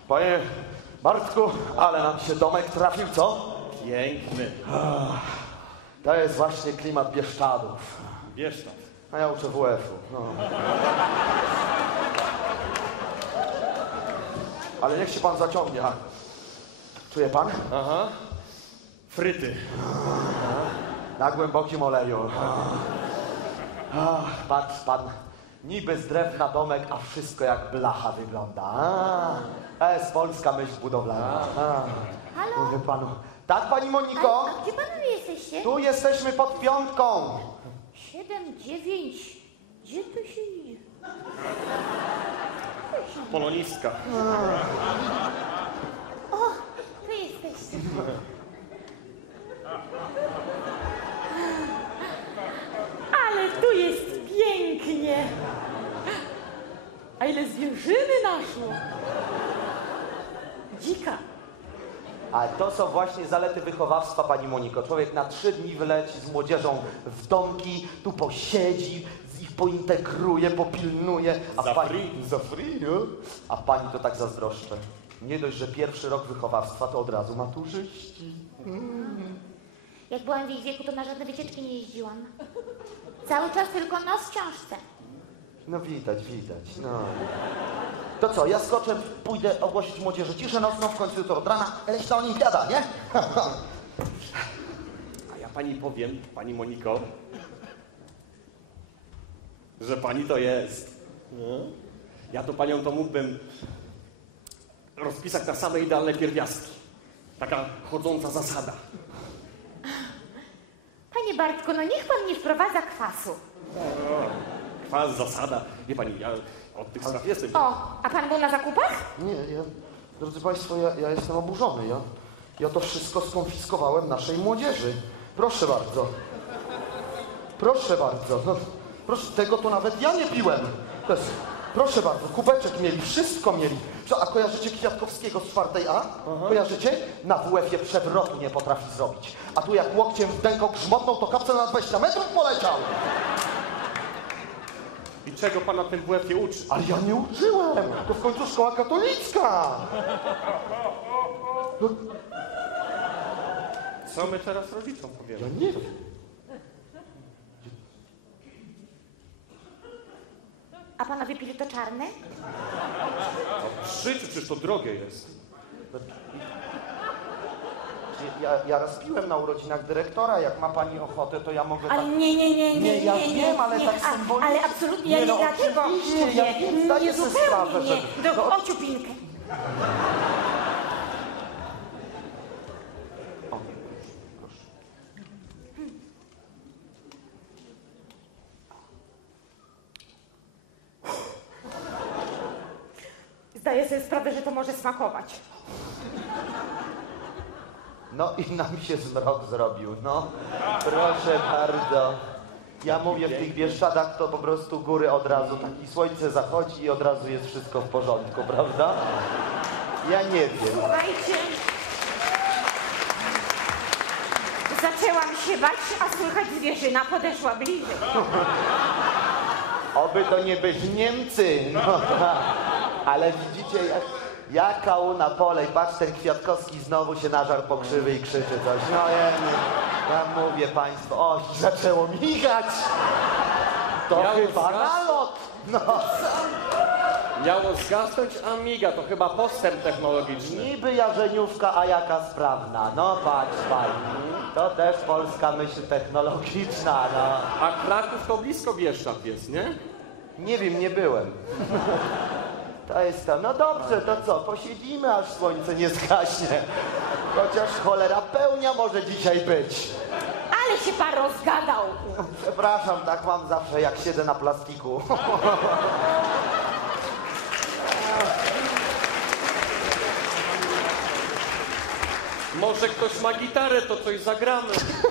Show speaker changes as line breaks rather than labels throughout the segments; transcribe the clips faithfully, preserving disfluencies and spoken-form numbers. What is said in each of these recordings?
Panie Bartku, ale nam się domek trafił, co?
Piękny.
To jest właśnie klimat Bieszczadów.
Bieszczad.
A ja uczę W F-u. No. Ale niech się pan zaciągnie. A czuje pan?
Aha. Fryty.
Na głębokim oleju. Ach, patrz pan, niby z drewna domek, a wszystko jak blacha wygląda. A, to jest polska myśl budowlana. A,
Halo?
mówię panu. Tak, pani Moniko?
A, a gdzie panowie jesteście?
Tu jesteśmy pod piątką.
Siedem, dziewięć. Gdzie tu się idzie?
Polonistka.
O, tu jesteście. Ale tu jest pięknie. A ile zwierzyny naszło. Dzika.
A to są właśnie zalety wychowawstwa, pani Moniko. Człowiek na trzy dni wyleci z młodzieżą w domki, tu posiedzi, ich pointegruje, popilnuje. A
Za
pani...
free.
Za free, no? A pani to tak zazdroszczę. Nie dość, że pierwszy rok wychowawstwa, to od razu maturzyści.
Jak byłam w ich wieku, to na żadne wycieczki nie jeździłam. Cały czas tylko nos w książce.
No widać, widać, no. To co, ja skoczę, pójdę ogłosić młodzieży ciszę nocną, w końcu jutro od rana leśna olimpiada, nie?
A ja pani powiem, pani Moniko, że pani to jest. No. Ja to panią to mógłbym rozpisać na same idealne pierwiastki. Taka chodząca zasada.
Panie Bartku, no niech pan nie wprowadza kwasu.
Kwas, zasada. Wie pani, ja od tych spraw jestem.
O, a pan był na zakupach?
Nie, ja, drodzy państwo, ja, ja jestem oburzony, ja, ja to wszystko skonfiskowałem naszej młodzieży. Proszę bardzo. Proszę bardzo. No, proszę, tego to nawet ja nie piłem. To jest, proszę bardzo, kubeczek mieli, wszystko mieli. Co, a kojarzycie Kwiatkowskiego z czwartej A? Kojarzycie? Na W F-ie przewrotu nie potrafi zrobić. A tu jak łokciem w dęką grzmotną, to kapsel na dwadzieścia metrów poleciał.
I czego pan na tym W F-ie uczy?
Ale ja nie uczyłem. To w końcu szkoła katolicka. No,
Co my teraz rodzicom powiemy?
ja nie wiem.
A panowie pili to czarne?
W życiu przecież to drogie jest.
Ja, ja raz piłem na urodzinach dyrektora, jak ma pani ochotę, to ja mogę
Ale
tak...
nie, nie, nie, nie,
Nie, ja
nie,
wiem, ale
nie,
tak
a-
symbolicznie.
Ale absolutnie, ja
Nie,
nie
no,
dlatego
oczywiście,
mówię.
ja wiem, zdaję sobie
Zupełnie
sprawę,
nie.
że-
Do,
no,
o ciupinkę.
O, proszę.
Zdaję sobie sprawę, że to może smakować.
No i nam się zmrok zrobił, no. Proszę bardzo. Ja mówię, w tych Bieszczadach to po prostu góry od razu, taki słońce zachodzi i od razu jest wszystko w porządku, prawda? Ja nie wiem.
Słuchajcie. Zaczęłam się bać, a słychać zwierzyna podeszła bliżej.
Oby to nie byli Niemcy. No, ale widzicie, jak, jaka na pole. I patrz, ten Kwiatkowski znowu się nażarł po krzywy i krzyczy coś. No ja, ja mówię państwu, o, zaczęło migać. To
Miało
chyba
zgasnąć.
nalot. No,
Miało zgasnąć, a miga, to chyba postęp technologiczny.
niby jarzeniówka, a jaka sprawna. No patrz pani, to też polska myśl technologiczna, no.
A Kraków to blisko Bieszczad jest, nie?
Nie wiem, nie byłem. To jest to. No dobrze, to co? Posiedzimy, aż słońce nie zgaśnie. Chociaż cholera pełnia może dzisiaj być.
Ale się pan rozgadał.
Przepraszam, tak mam zawsze, jak siedzę na plastiku.
Może ktoś ma gitarę, to coś zagramy.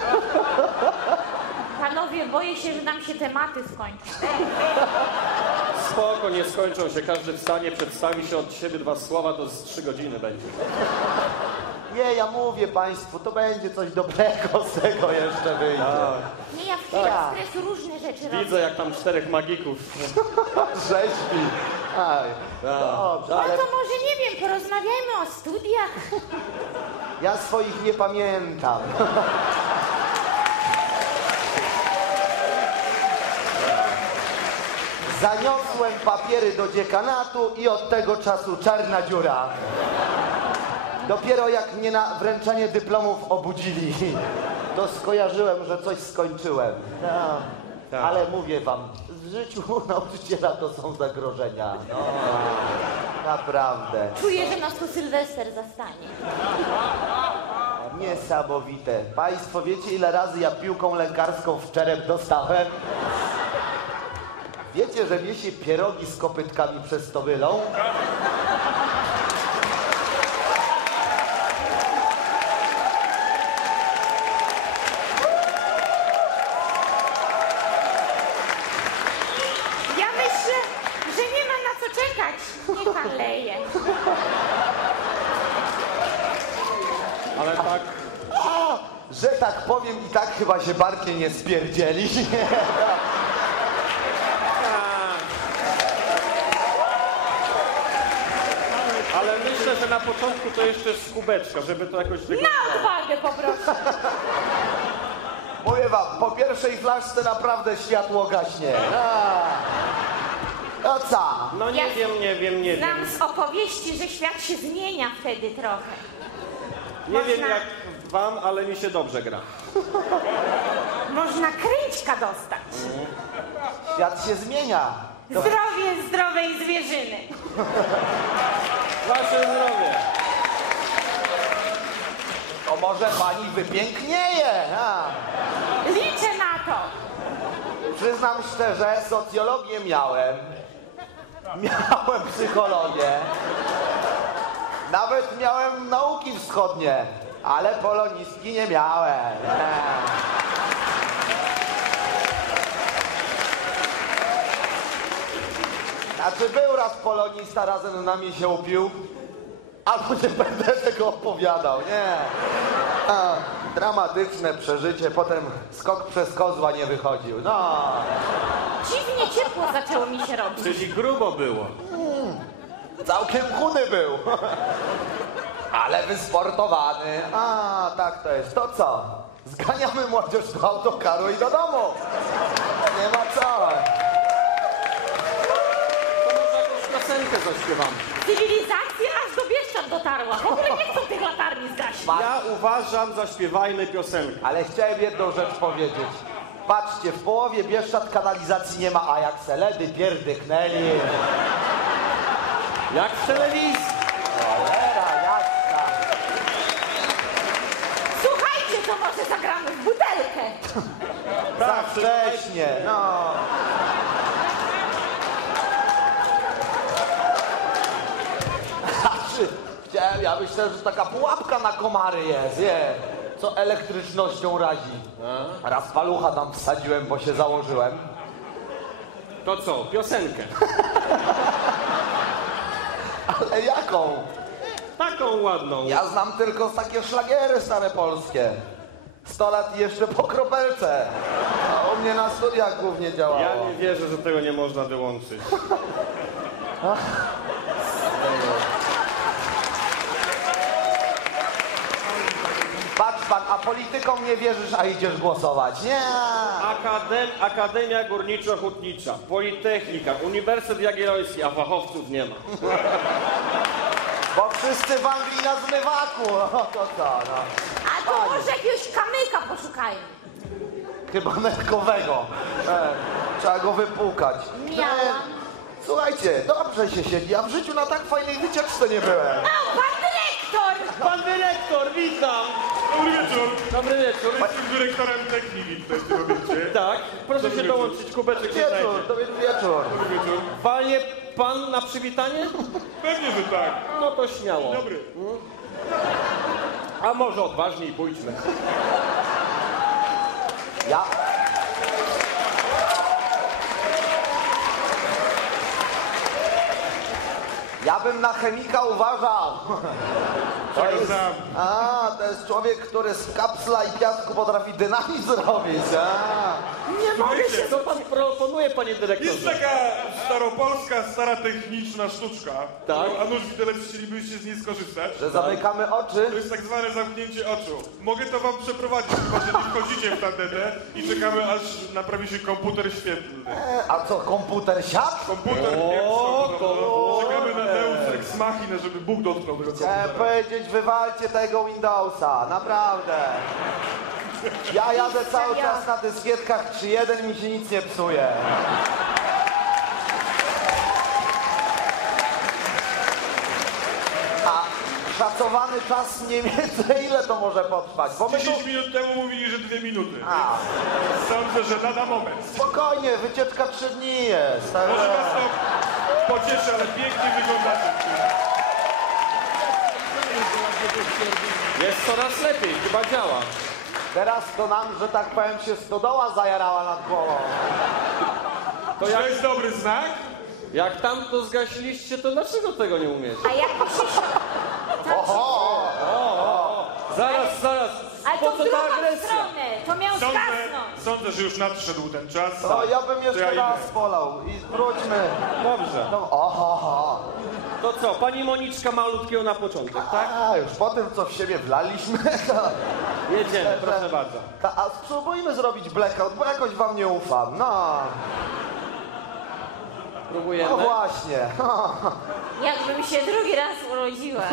Panowie, boję się, że nam się tematy skończą.
Spoko, nie skończą się. Każdy wstanie, przedstawi się od siebie dwa słowa, to z trzy godziny będzie.
Nie, ja mówię państwu, to będzie coś dobrego z tego jeszcze wyjdzie.
Nie, ja w chwilach
Tak.
stresu różne rzeczy robię.
Widzę, jak tam czterech magików.
Rzeźbi. Aj, dobrze,
No
ale...
to może, nie wiem, porozmawiajmy o studiach.
Ja swoich nie pamiętam. Zaniosłem papiery do dziekanatu i od tego czasu czarna dziura. Dopiero jak mnie na wręczenie dyplomów obudzili, to skojarzyłem, że coś skończyłem. No,
Tak.
ale mówię wam, w życiu nauczyciela to są zagrożenia. No, naprawdę.
Czuję, że nas tu Sylwester zastanie.
Niesamowite. Państwo wiecie, ile razy ja piłką lekarską w czerep dostałem? Wiecie, że mnie się pierogi z kopytkami przez to mylą?
Ja myślę, że nie ma na co czekać. Niech pan leje.
Ale tak,
A, że tak powiem, i tak chyba się bardziej nie spierdzieli.
ale myślę, że na początku to jeszcze z kubeczka, żeby to jakoś
Na
wyglądało.
odwagę poproszę.
Mówię wam, po pierwszej flaszce naprawdę światło gaśnie. A, no co?
No nie
Ja
wiem, nie wiem, nie wiem.
Znam z opowieści, że świat się zmienia wtedy trochę.
Nie wiem
Można-
jak wam, ale mi się dobrze gra.
Można kręćka dostać.
Świat się zmienia. To,
Zdrowie zdrowej zwierzyny.
Wasze zdrowie.
to może pani wypięknieje. A.
Liczę na to.
Przyznam szczerze, socjologię miałem. Miałem psychologię. Nawet miałem nauki wschodnie, ale polonistki nie miałem. Znaczy był raz polonista, razem na mnie się upił. Albo nie będę tego opowiadał, nie. A, dramatyczne przeżycie, potem skok przez kozła nie wychodził. No.
Dziwnie ciepło zaczęło mi się robić.
Czyli grubo było.
Całkiem chudy był. Ale wysportowany. A, tak to jest. To co? Zganiamy młodzież do autokaru i do domu. Nie ma co.
To może jakąś piosenkę zaśpiewamy.
Cywilizacja aż do Bieszczad dotarła. W ogóle nie chcą tych latarni zgasić.
Ja uważam, zaśpiewajmy piosenkę.
Ale chciałem jedną rzecz powiedzieć. Patrzcie, w połowie Bieszczad kanalizacji nie ma, a jak se ledy pierdyknęli.
Jak w telewizji.
Cholera jasna.
Słuchajcie, to może zagramy w butelkę.
Za wcześnie, no. Znaczy, chciałem, ja myślę, że taka pułapka na komary jest, nie? Co elektrycznością razi. Raz palucha tam wsadziłem, bo się założyłem.
To co, piosenkę.
Ale jaką?
Taką ładną.
Ja znam tylko takie szlagiery stare polskie. Sto lat i jeszcze po kropelce. A u mnie na studiach głównie działało.
Ja nie wierzę, że tego nie można wyłączyć.
Patrz pan, a politykom nie wierzysz, a idziesz głosować. Nie.
Akadem, Akademia Górniczo-Hutnicza, Politechnika, Uniwersytet Jagielloński, a fachowców nie ma.
Bo wszyscy w Anglii na zmywaku. No to co, no.
A to może jakiegoś kamyka poszukajmy.
Chyba nerkowego. E, trzeba go wypłukać.
Miałam.
E, Słuchajcie, dobrze się siedzi. Ja w życiu na tak fajnej wycieczce nie byłem.
O, pan dyrektor!
Pan dyrektor, witam!
Dobry wieczór.
Dobry wieczór.
Jestem dyrektorem techniki tutaj w tym momencie.
Tak, proszę
Dobry
się
wieczór.
dołączyć, kubeczek się
Wieczór,
znajdzie.
to jest wieczór.
Dobry wieczór.
Walnie pan na przywitanie?
Pewnie, że tak.
No to śmiało.
Dobry.
A może odważniej pójdźmy.
Ja... Ja bym na chemika uważał. To
Czego
jest,
znam.
a, to jest człowiek, który z kapsla i piasku potrafi dynamit zrobić. A.
Nie mogę się, co pan proponuje, panie
Jest
dyrektorze?
taka staropolska, stara techniczna sztuczka,
Tak.
którą a nuż wiele chcielibyście z niej skorzystać.
Że zamykamy
To
oczy.
jest tak zwane zamknięcie oczu. Mogę to wam przeprowadzić, chyba że nie wchodzicie w tandetę i czekamy aż naprawi się komputer świetlny.
E, a co, komputer siadł?
Komputer
O,
nie wstał,
to
no, czekamy na Deus Ex Machina, żeby Bóg dotknął tego
Chciałem
komputera.
powiedzieć, wywalcie tego Windowsa, naprawdę. Ja jadę cały czas na dyskietkach trzy jeden, mi się nic nie psuje. A szacowany czas mniej więcej ile to może potrwać? Bo my tu...
dziesięć minut temu mówili, że dwie minuty.
A,
Sądzę, że lada moment.
spokojnie, wycieczka trzy dni jest.
Może
Także...
was to pocieszy, ale pięknie wyglądacie.
Jest coraz lepiej, chyba działa.
Teraz to nam, że tak powiem, się stodoła zajarała nad głową.
To
To
jak,
jest dobry znak?
jak tam to zgasiliście, to dlaczego tego nie umiecie?
A jak to się...
Oho!
Zaraz, zaraz,
Ale
po
to
co
w
ta
drugą
agresja?
stronę. To miał
Sądzę,
zgasnąć.
sądzę, że już nadszedł ten czas.
No, ja bym
To
jeszcze
ja
raz
idę.
polał i wróćmy.
Dobrze.
No, oho!
To co, pani Moniczka malutkiego na początek, tak?
A, już po tym, co w siebie wlaliśmy, to...
Jedziemy, proszę bardzo.
Ta, a spróbujmy zrobić blackout, bo jakoś wam nie ufam. No, no
Próbujemy.
właśnie.
Jakbym się drugi raz urodziła.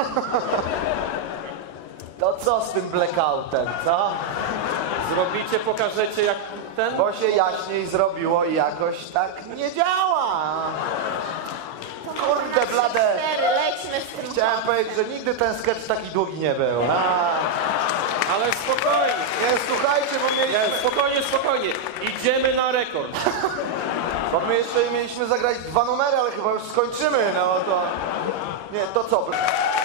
To co z tym blackoutem, co?
Zrobicie, pokażecie jak ten?
Bo się jaśniej zrobiło i jakoś tak nie działa.
To
Kurde,
może na trzy,
blade.
cztery, lećmy z tym.
Chciałem powiedzieć, że nigdy ten sketch taki długi nie był. A,
Ale spokojnie.
nie, słuchajcie, bo
Nie,
mieliśmy,
spokojnie, spokojnie. Idziemy na rekord.
bo my jeszcze mieliśmy zagrać dwa numery, ale chyba już skończymy, no to... Nie, to co?